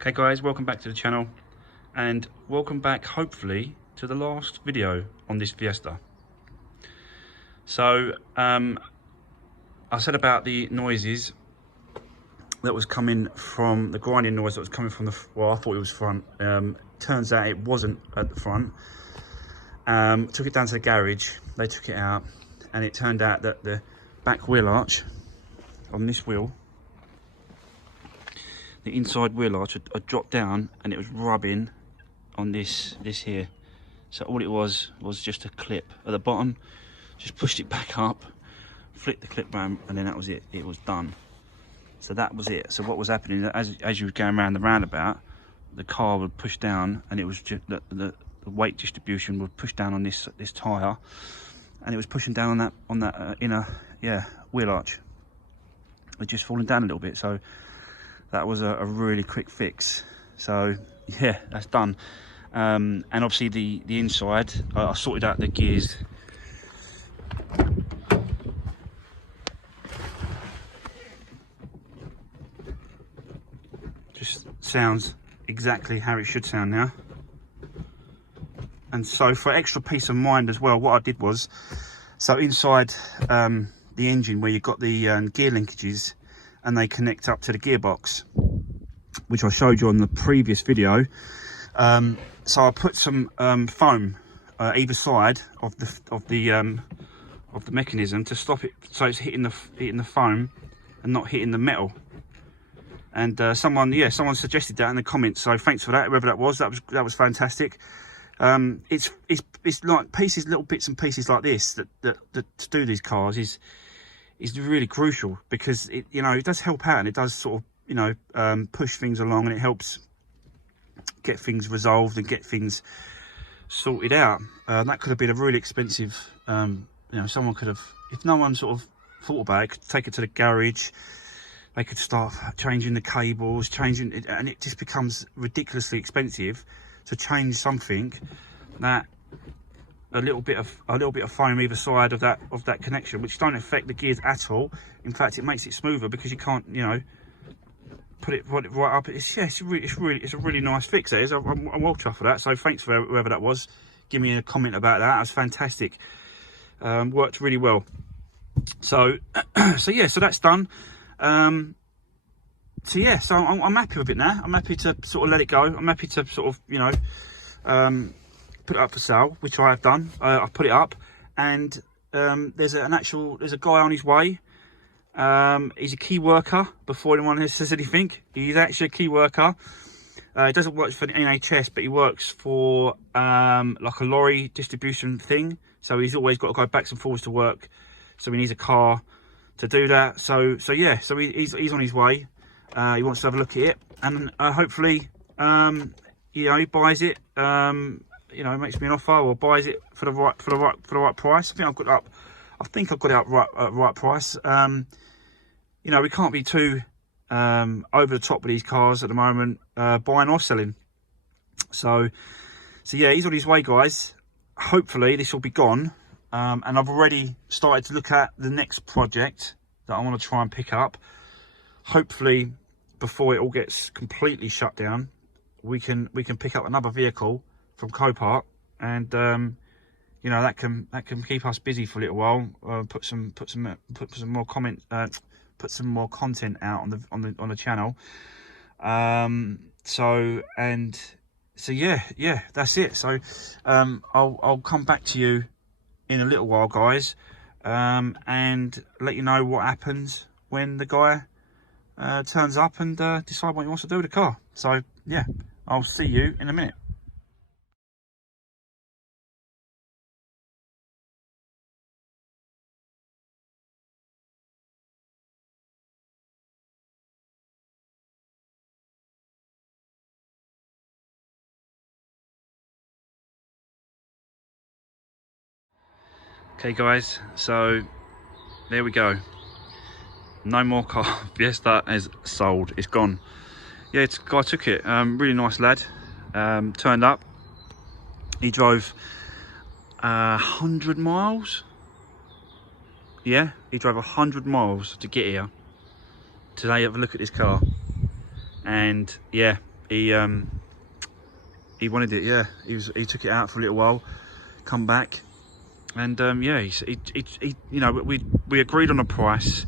Okay guys, welcome back to the channel and welcome back hopefully to the last video on this Fiesta. So I said about the noises that was coming from, the grinding noise that was coming from the, well I thought it was front, turns out it wasn't at the front. Took it down to the garage, they took it out and it turned out that the back wheel arch on this wheel, the inside wheel arch had dropped down and it was rubbing on this here. So all it was just a clip at the bottom. Just pushed it back up, flipped the clip round, and then that was it. It was done. So that was it. So what was happening, as you were going around the roundabout, the car would push down, and it was just the weight distribution would push down on this tyre, and it was pushing down on that inner wheel arch. It just fallen down a little bit. So that was a really quick fix. So yeah, that's done. And obviously the inside, I sorted out the gears. Just sounds exactly how it should sound now. And so for extra peace of mind as well, what I did was, so inside the engine where you've got the gear linkages, and they connect up to the gearbox, which I showed you on the previous video. So I put some foam either side of the mechanism to stop it, so it's hitting the foam and not hitting the metal. And someone suggested that in the comments, so thanks for that, whoever that was. That was fantastic. It's like pieces, little bits and pieces like this that to do these cars is really crucial, because it does help out, and it does sort of push things along, and it helps get things resolved and get things sorted out. That could have been a really expensive, someone could have, if no one sort of thought about it, could take it to the garage, they could start changing the cables, changing it, and it just becomes ridiculously expensive to change something that a little bit of foam either side of that connection, which don't affect the gears at all. In fact, it makes it smoother, because you can't put it right up. It's a really nice fix. It is. I'm well chuffed for that. So thanks for whoever that was. Give me a comment about that. That was fantastic. Worked really well. So yeah, so that's done. So yeah, so I'm happy with it now. I'm happy to sort of let it go. I'm happy to sort of put it up for sale, which I have done. I've put it up, and there's a guy on his way. He's a key worker. Before anyone says anything, he's actually a key worker. He doesn't work for the NHS, but he works for like a lorry distribution thing. So he's always got to go back and forwards to work. So he needs a car to do that. So yeah, so he's on his way. He wants to have a look at it, and hopefully he buys it. Makes me an offer, or buys it for the right price. I think I've got it up right price. We can't be too over the top with these cars at the moment, buying or selling. So yeah, he's on his way, guys. Hopefully this will be gone, and I've already started to look at the next project that I want to try and pick up. Hopefully before it all gets completely shut down, we can pick up another vehicle from Copart, and that can keep us busy for a little while. Put some more content out on the channel. So yeah, that's it. So I'll come back to you in a little while, guys, and let you know what happens when the guy turns up and decide what he wants to do with the car. So yeah, I'll see you in a minute. Okay guys, so there we go. No more car. Fiesta is sold. It's gone. Yeah, guy took it. Really nice lad. Turned up. He drove 100 miles. Yeah, he drove 100 miles to get here. Today, have a look at this car. And yeah, he wanted it. Yeah, he took it out for a little while, come back, and yeah, he you know, we agreed on a price,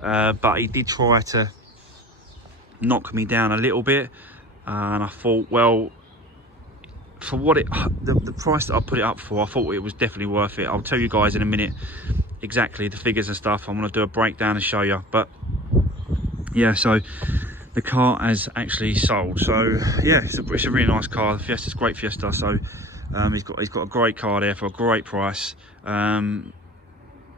but he did try to knock me down a little bit, and I thought, well, for what the price that I put it up for, I thought it was definitely worth it. I'll tell you guys in a minute exactly the figures and stuff. I'm going to do a breakdown and show you. But yeah, so the car has actually sold. So yeah, it's a really nice car. The Fiesta's a great Fiesta. So he's got a great car there for a great price.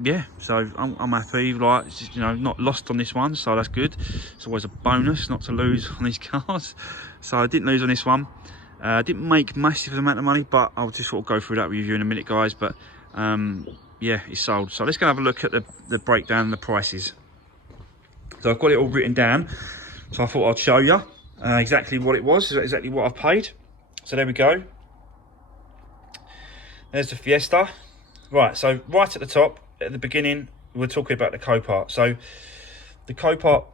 Yeah, so I'm happy. Like, it's just, you know, not lost on this one, so that's good. It's always a bonus not to lose on these cars. So I didn't lose on this one. Didn't make massive amount of money, but I'll just sort of go through that with you in a minute, guys. But yeah, it's sold. So let's go have a look at the breakdown and the prices. So I've got it all written down, so I thought I'd show you exactly what it was, exactly what I've paid. So there we go. There's the Fiesta. Right, so right at the top, at the beginning, we're talking about the Copart. So the Copart,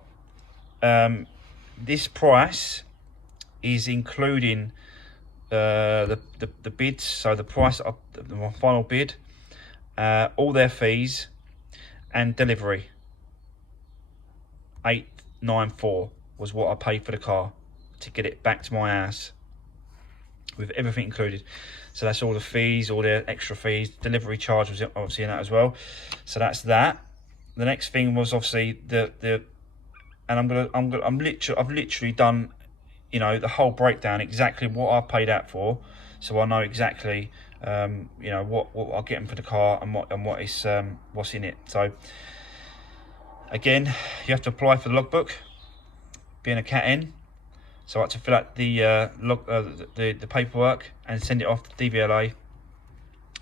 this price is including the bids. So the price of my final bid, all their fees and delivery. 894 was what I paid for the car to get it back to my house, with everything included. So that's all the fees, all the extra fees. Delivery charge was obviously in that as well. So that's that. The next thing was obviously and I've literally done, you know, the whole breakdown, exactly what I paid out for, so I know exactly you know, what I'll get for the car and what is what's in it. So again, you have to apply for the logbook, being a Cat N. So I had to fill out the paperwork and send it off to DVLA,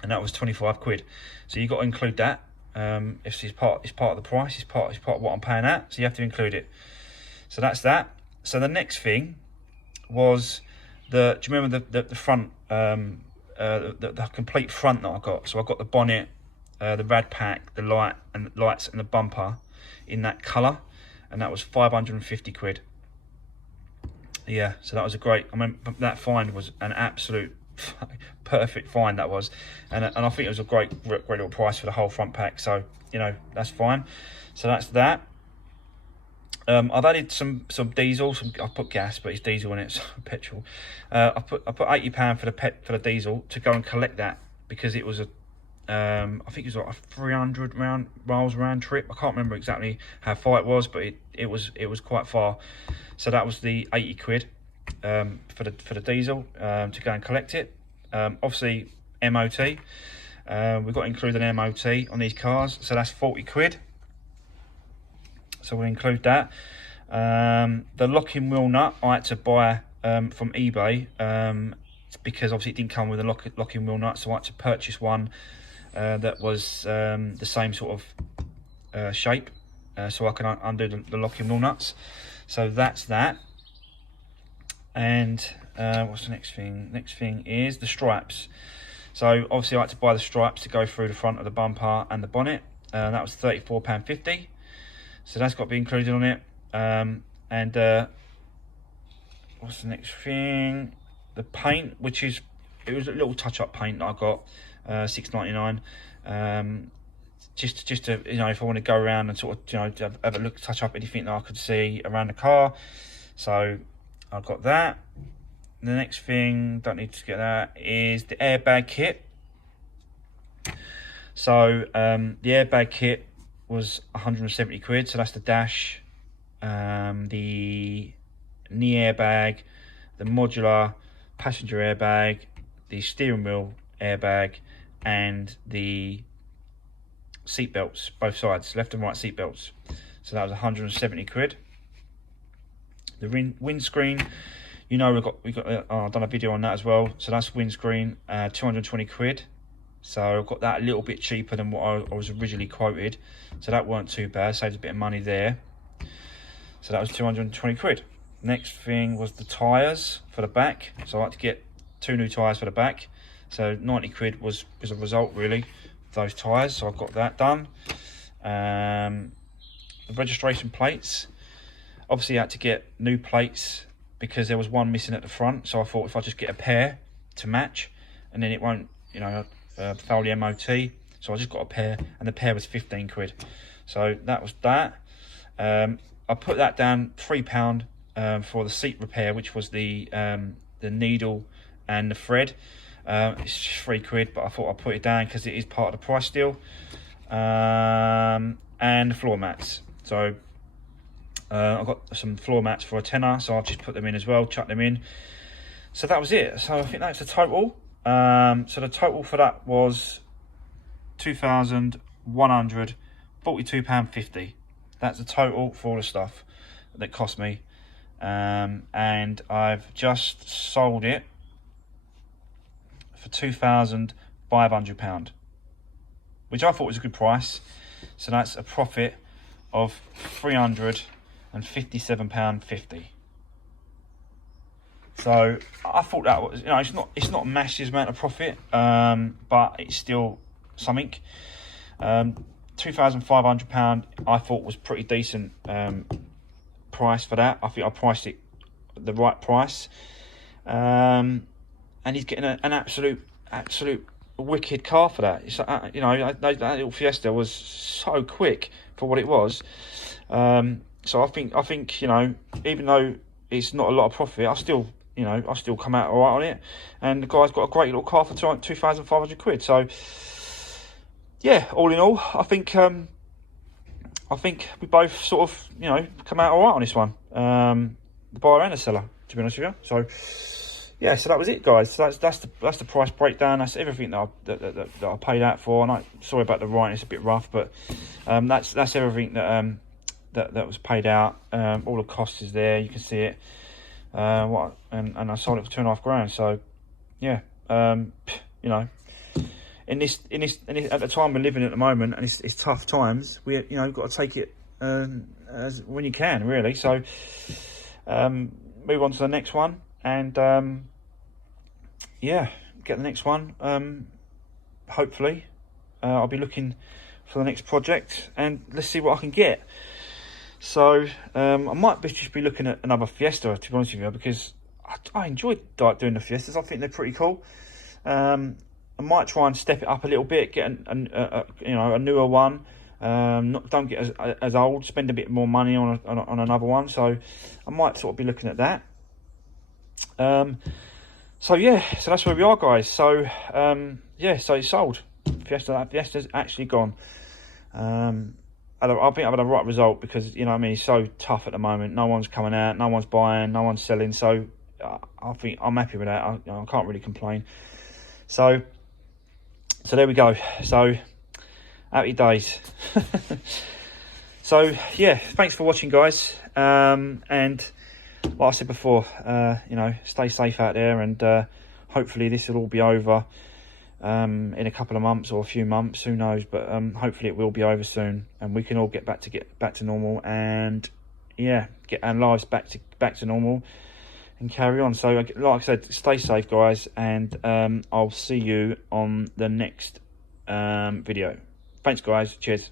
and that was 25 quid. So you got to include that. It's part of the price. It's part of what I'm paying at. So you have to include it. So that's that. So the next thing was do you remember the front, the complete front that I got? So I got the bonnet, the rad pack, the lights and the bumper in that colour, and that was 550 quid. Yeah, so that was a great, I mean, that find was an absolute perfect find, that was, and I think it was a great little price for the whole front pack. So, you know, that's fine. So that's that. I've added some diesel, I put gas, but it's diesel in it, so petrol. I put £80 for the diesel to go and collect that, because it was I think it was like a 300 miles round trip. I can't remember exactly how far it was, but it was quite far. So that was the 80 quid for the diesel to go and collect it. Obviously MOT, we've got to include an MOT on these cars, so that's 40 quid. So we'll include that. The locking wheel nut I had to buy from eBay, because obviously it didn't come with a locking wheel nut, so I had to purchase one that was the same sort of shape, so I can undo the locking wheel nuts. So that's that. And what's the next thing? Next thing is the stripes. So obviously I had to buy the stripes to go through the front of the bumper and the bonnet. That was £34.50. So that's got to be included on it. And what's the next thing? The paint, it was a little touch-up paint that I got, $6.99. Just to, you know, if I want to go around and sort of, you know, have a look, touch up anything that I could see around the car. So I've got that. The next thing, don't need to get that, is the airbag kit. So the airbag kit was 170 quid. So that's the dash, the knee airbag, the modular passenger airbag, the steering wheel airbag, and the seat belts, both sides, left and right seat belts. So that was 170 quid. The windscreen, you know, we got I've done a video on that as well. So that's windscreen, 220 quid. So I've got that a little bit cheaper than what I was originally quoted. So that weren't too bad, saved a bit of money there. So that was 220 quid. Next thing was the tyres for the back. So I had to get 2 new tyres for the back. So 90 quid was a result, really, of those tyres. So I've got that done. The registration plates. Obviously I had to get new plates because there was one missing at the front. So I thought if I just get a pair to match, and then it won't, you know, fail the MOT. So I just got a pair, and the pair was 15 quid. So that was that. I put that down £3 for the seat repair, which was the needle and the thread. It's just 3 quid, but I thought I'd put it down because it is part of the price deal. And the floor mats. So I've got some floor mats for a tenner, so I've just put them in as well, chucked them in. So that was it. So I think that's the total. So the total for that was £2,142.50. That's the total for all the stuff that cost me. And I've just sold it for £2,500, which I thought was a good price. So that's a profit of £357.50. So I thought that was, you know, it's not a massive amount of profit, but it's still something. £2,500 I thought was pretty decent price for that. I think I priced it the right price, and he's getting an absolute wicked car for that. It's you know, that little Fiesta was so quick for what it was. So I think, you know, even though it's not a lot of profit, I still come out all right on it. And the guy's got a great little car for 2,500 quid. So yeah, all in all, I think we both sort of, you know, come out all right on this one. The buyer and the seller, to be honest with you. So yeah, so that was it, guys. So that's the price breakdown. That's everything that I paid out for. And sorry about the writing; it's a bit rough, but that's everything that was paid out. All the costs is there. You can see it. And I sold it for £2.5 grand. So yeah, you know, in this at the time we're living at the moment, and it's tough times. We, you know, got to take it as when you can, really. So move on to the next one. And yeah, get the next one. Hopefully I'll be looking for the next project, and let's see what I can get. So I might just be looking at another Fiesta, to be honest with you, because I enjoyed doing the Fiestas. I think they're pretty cool. I might try and step it up a little bit, get you know, a newer one. Don't get as old, spend a bit more money on another one. So I might sort of be looking at that. So yeah, so that's where we are, guys. So yeah, so it's sold. Fiesta's actually gone. I think I've had a right result, because, you know what I mean, it's so tough at the moment. No one's coming out, no one's buying, no one's selling. So I think I'm happy with that. I can't really complain. So there we go. So happy days. So yeah, thanks for watching, guys. And like I said before, you know, stay safe out there, and hopefully this will all be over in a couple of months or a few months, who knows, but hopefully it will be over soon, and we can all get back to normal, and yeah, get our lives back to normal and carry on. So like I said, stay safe, guys, and I'll see you on the next video. Thanks, guys. Cheers.